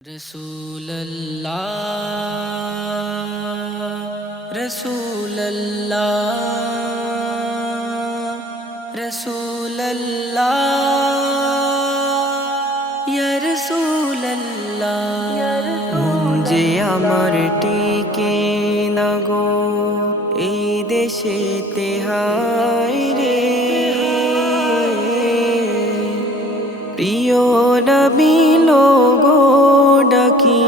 रसूलल्लाह रसूलल्लाह रसूलल्लाह या रसूलल्लाह मुझे আমার টিকে না গো এই দেশেতে হায় রে প্রিয় নবী লোগো ডাকি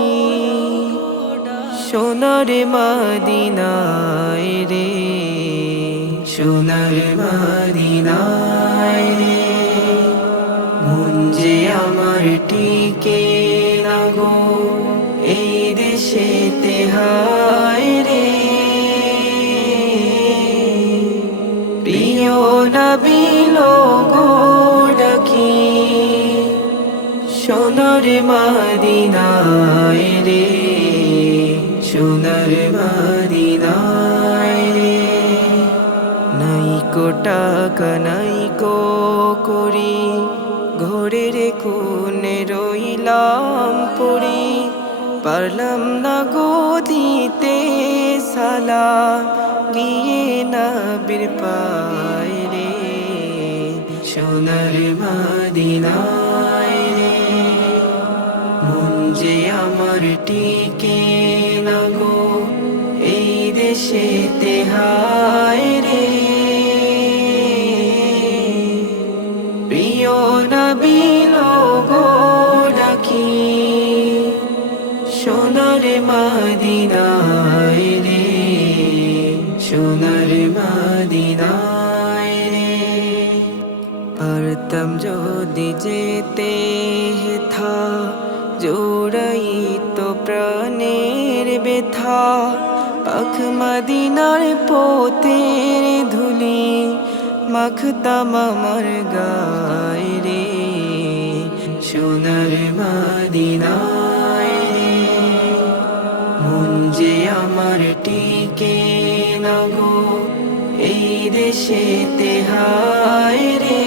সোনার মদিনায় রে সোনার মদিনায় রে মন যে আমার টিকে না গো এই দেশেতে হায় রে প্রিয় নবী লোগো ডাকি সোনার মদিনায় রে সোনার মদিনায় রে নাই কো টাকা নাই কো করি ঘরের কোণে রইলাম পড়ি পারলাম না গো দিতে সালাম গিয়ে নবীর পায় রে সোনার মদিনায় রে মন যে আমার টিকে না গো এই দেশেতে হায় রে প্রিয় নবী লোগো ডাকি সোনার মদিনায় রে সোনার মদিনায় রে পারতাম যদি যেতে হেথা জোড়াই তো প্রাণের ব্যথা পাখ মদিনার পোতের ধুলি মাখতাম আমার গায়ে রে সোনার মদিনায় রে মন যে আমার টিকে না গো এই দেশেতে হায় রে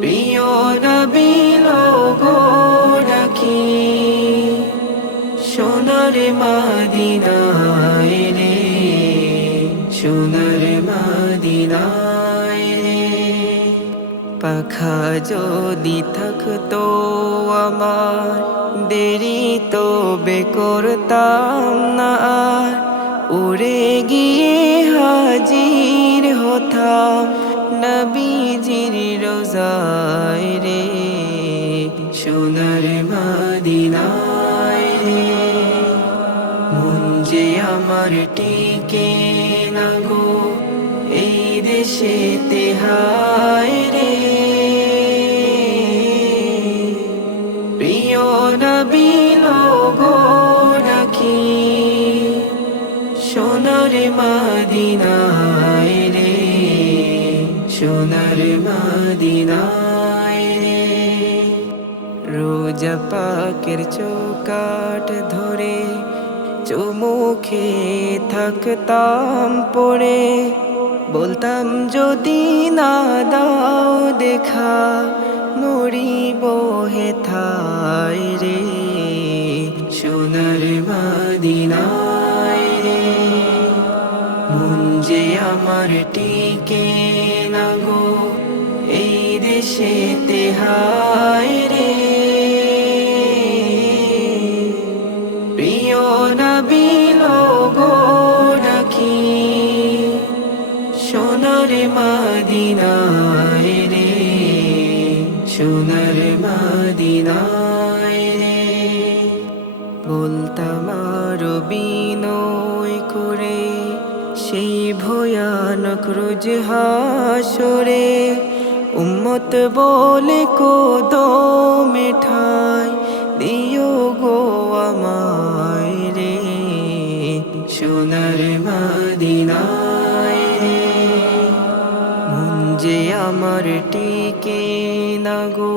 প্রিয় নবী লোগো ডাকি সোনার মদিনায় রে সোনার মদিনায় রে পাখা যদি থাকতো আমার দেরি তো করতাম না আর উড়ে গিয়ে হাজির হতাম নবীজির রোজায় রে সোনার মদিনায় রে মন যে আমার টিকে না গো এই দেশেতে হায় রে প্রিয় নবী লোগো ডাকি সোনার মদিনায় রে সোনার মদিনায় রে রোজা পাকের চৌকাঠ ধরে চুমুখে থাকতাম পড়ে বলতাম যদি না দাও দেখা মরিব হেথায় রে সোনার মদিনায় রে মন যে আমার টিকে না গো এই দেশেতে হায় রে প্রিয় নবী লোগো ডাকি সোনার মদিনায় রে সোনার মদিনায় রে বলতাম আরো বিনয় করে সেই ভয়ানক রোজ হাসরে উম্মত বলে কোদো মেঠাই দিও গো আমায় রে সোনার মদিনায় রে মন যে আমার টিকে না গো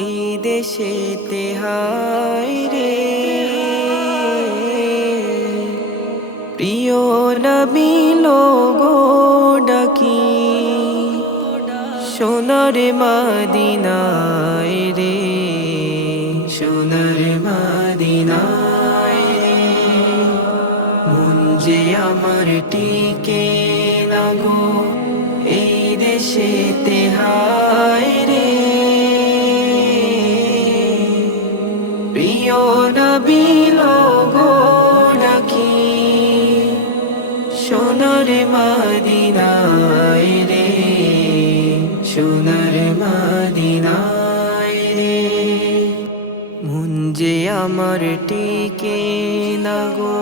এই দেশেতে হায় রে প্রিয় নবী লোগো ডাকি সোনার মদিনায় রে টিকে না গো এই দেশেতে হায় রে। প্রিয় নবী লোগো ডাকি সোনার মদিনায় রে, সোনার মদিনায় রে। মন যে আমার টিকে না গো